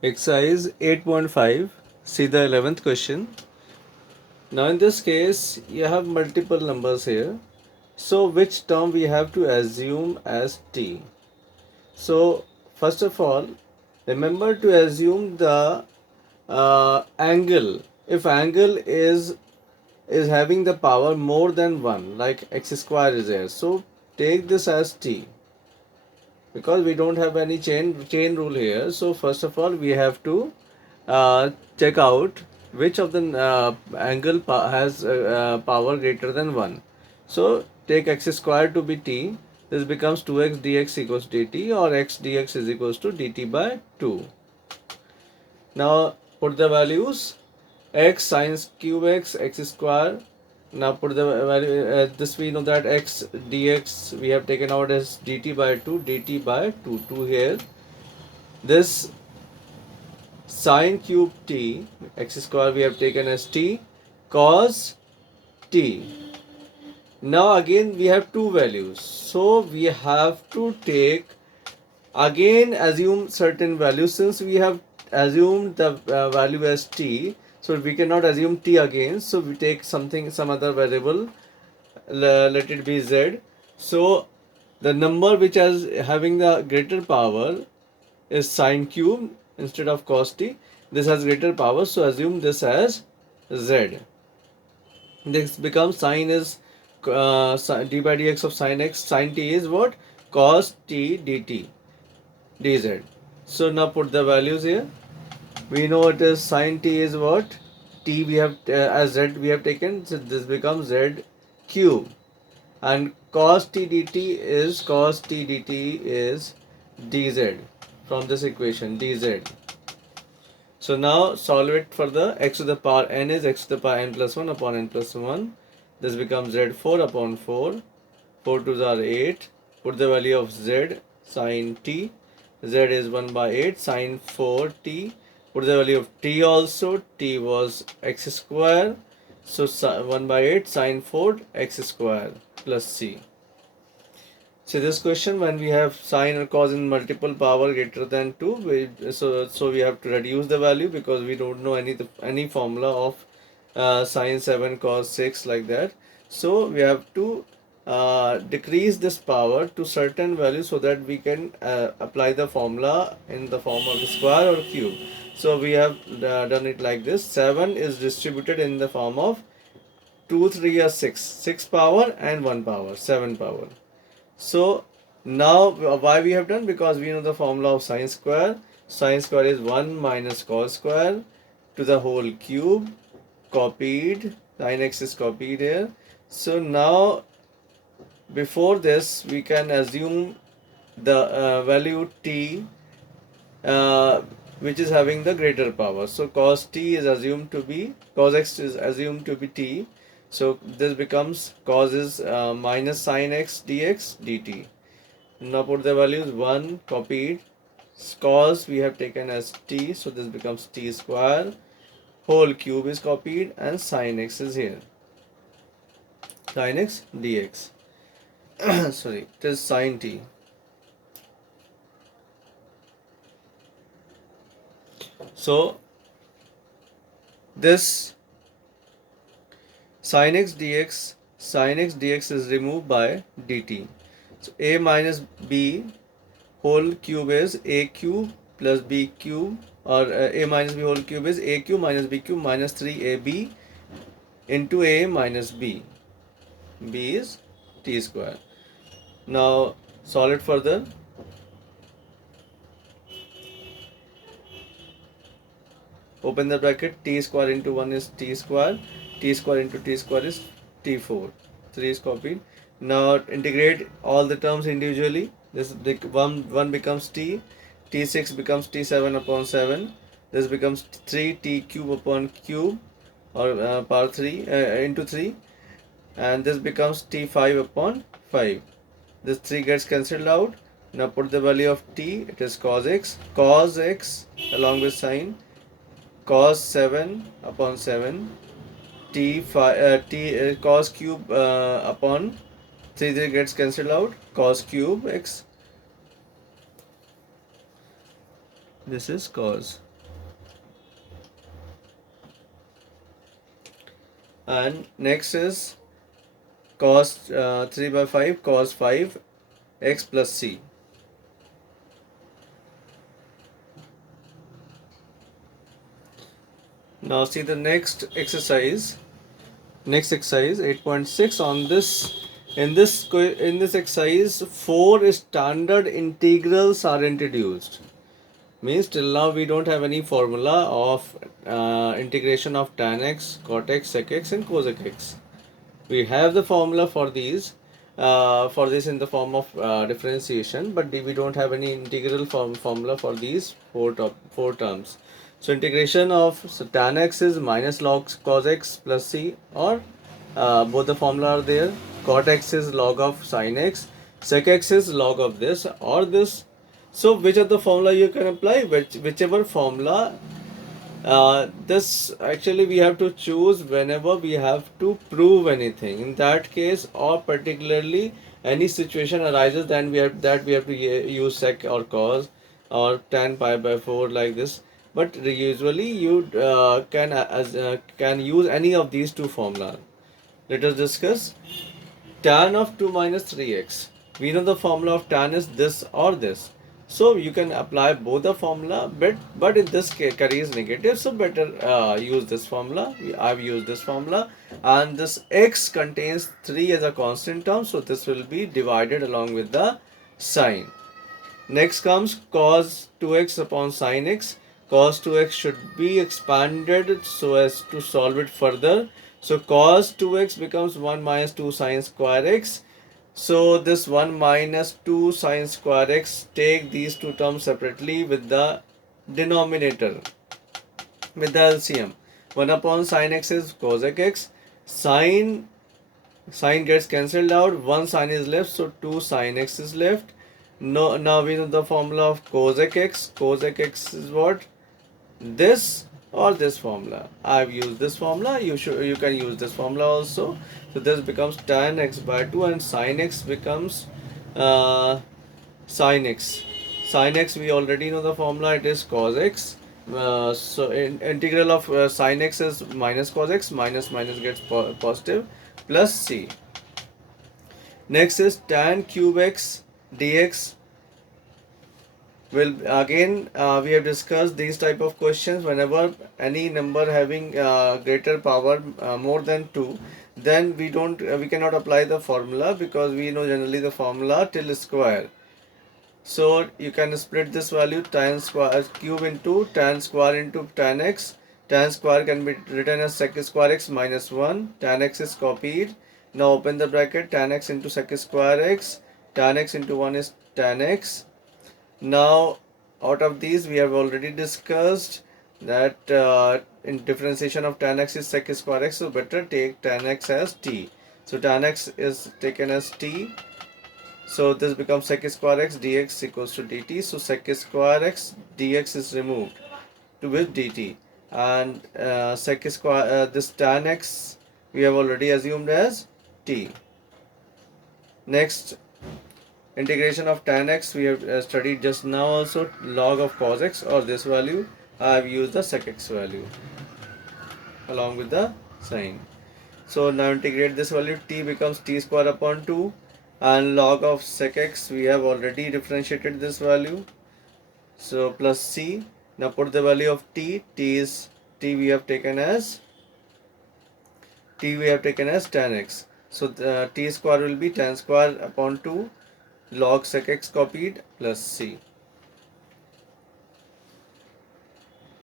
Exercise 8.5. See the 11th question. Now in this case, you have multiple numbers here. So which term we have to assume as t? So first of all, remember to assume the angle. If angle is having the power more than 1, like x square is there, so take this as t, because we don't have any chain rule here. So first of all, we have to check out which of the has power greater than 1. So take x square to be t. This becomes 2x dx equals dt, or x dx is equals to dt by 2. Now put the values: x sine cube x square. Now put the value, this we know that x dx we have taken out as dt by 2, dt by 2, 2 here. This sine cube t x square we have taken as t, cos t. Now again we have two values, so we have to take, again assume certain values. Since we have assumed the value as t, so we cannot assume t again, so we take some other variable, let it be z. So the number which is having the greater power is sine cube instead of cos t. This has greater power, so assume this as z. This becomes sine is d by dx of sine x. Sine t is what? Cos t dt dz. So now put the values here. We know it is sine t is what? T we have as z we have taken, so this becomes z cube, and cos t dt is dz from this equation, dz. So now solve it for the x to the power n is x to the power n plus 1 upon n plus 1. This becomes z4 upon 4. 4 2s are 8. Put the value of z sine t. Z is 1 by 8 sine 4t. Put the value of t also. T was x square. So 1 by 8 sine 4 x square plus c. So this question, when we have sine or cos in multiple power greater than 2, so we have to reduce the value, because we don't know any formula of sine 7 cos 6 like that. So we have to decrease this power to certain value so that we can apply the formula in the form of the square or cube. So we have done it like this. 7 is distributed in the form of 2 3 or 6, 6 power and 1 power, 7 power. So now why we have done? Because we know the formula of sine square. Sine square is 1 minus cos square to the whole cube, copied. Sine x is copied here. So now before this we can assume the value t which is having the greater power. So cos t is assumed to be, cos x is assumed to be t. So this becomes cos is minus sine x dx dt. Now put the values: 1 copied, cos we have taken as t, so this becomes t square, whole cube is copied, and sine x is here, sine x dx. Sorry, it is sine t. So this sin x dx is removed by dt. So a minus b whole cube is a cube plus b cube, or a minus b whole cube is a cube minus b cube minus 3ab into a minus b. B is t square. Now solve it further. Open the bracket. T square into 1 is t square. T square into t square is t4. 3 is copied. Now integrate all the terms individually. This one becomes t. T6 becomes t7 upon 7. This becomes 3t cube upon cube, or power 3 into 3. And this becomes t5 upon 5. This 3 gets cancelled out. Now put the value of t. It is cos x along with sine, cos 7 upon 7, cos cube upon 3 gets cancelled out, cos cube x. This is cos. And next is cos 3 by 5 cos 5 x plus c. Now see the next exercise. Next exercise 8.6. On this, in this exercise, four standard integrals are introduced. Means till now we don't have any formula of integration of tan x, cot x, sec x, and cosec x. We have the formula for this in the form of differentiation, but we don't have any integral formula for these four terms. So integration of tan x is minus log cos x plus c, or both the formula are there. Cot x is log of sin x, sec x is log of this or this. So which of the formula you can apply? Whichever formula, this actually we have to choose whenever we have to prove anything. In that case, or particularly any situation arises, then we have to use sec or cos or tan pi by 4 like this. But usually you can use any of these two formulas. Let us discuss tan of 2 minus 3x. We know the formula of tan is this or this. So you can apply both the formula, but in this case carry is negative, so better use this formula. I've used this formula, and this x contains 3 as a constant term, so this will be divided along with the sign. Next comes cos 2x upon sin x. Cos 2x should be expanded so as to solve it further. So cos 2x becomes 1 minus 2 sin square x. So this 1 minus 2 sin square x, take these two terms separately with the denominator, with the LCM. 1 upon sin x is cosec x. Sin gets cancelled out, one sin is left, so 2 sin x is left. No, now we know the formula of cosec x. Cosec x is what? This or this formula. I've used this formula. You can use this formula also. So this becomes tan x by 2, and sin x becomes sin x. Sin x, we already know the formula. It is cos x. So integral of sin x is minus cos x. Minus minus gets positive, plus c. Next is tan cube x dx. Well, again, we have discussed these type of questions. Whenever any number having greater power more than 2, then we cannot apply the formula, because we know generally the formula till square. So you can split this value, tan square cube into tan square into tan x. Tan square can be written as sec square x minus 1. Tan x is copied. Now open the bracket. Tan x into sec square x. Tan x into 1 is tan x. Now out of these we have already discussed that in differentiation of tan x is sec square x, so better take tan x as t. So tan x is taken as t. So this becomes sec square x dx equals to dt. So sec square x dx is removed to with dt, and sec square this tan x we have already assumed as t. Next, integration of tan x we have studied just now also. Log of cos x, or this value, I have used the sec x value along with the sign. So now integrate this value, t becomes t square upon 2, and log of sec x we have already differentiated this value, so plus c. Now put the value of t. We have taken as tan x, so the t square will be tan square upon 2 log sec x copied plus c.